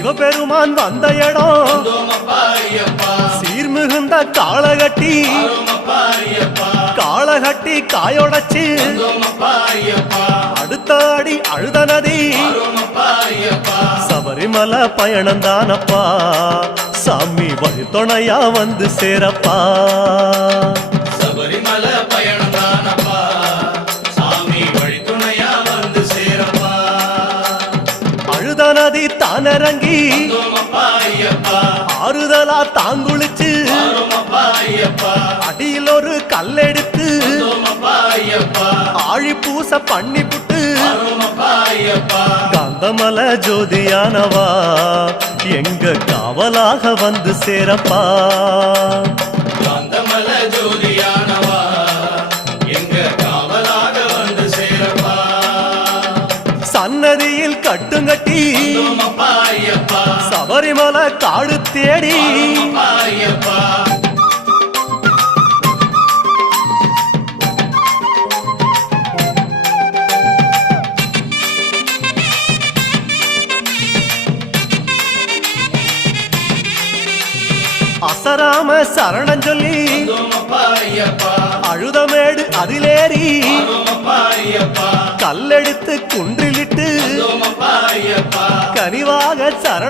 சிவபெருமான் வந்த இடம் சீர்மிகுந்த காளகட்டி காளகட்டி காயோடச்சு அடுத்த அடி அழுத நதி சபரிமலை பயணந்தானப்பா சாமி வழித்துணையா வந்து சேரப்பா சபரிமலை பயணந்தானப்பா சாமி வழித்துணையா வந்து சேரப்பா அழுத நதி தானிறங்கி ஆறுதலா தாங்குளிச்சு அடியில் ஒரு கல்லெடுத்து ஆழி பூச பண்ணி புட்டு காந்தமல ஜோதியானவா எங்க காவலாக வந்து சேரப்பா காந்தமல ஜோதியானவா எங்க காவலாக வந்து சேரப்பா சன்னதியில் கட்டுங்கட்டி சபரிமலை காடு தேடி அசராம சரணம் சொல்லி அழுதமேடு அதிலேறி கல்லெடுத்து குன்றிலிட்டு கனிவாக சரண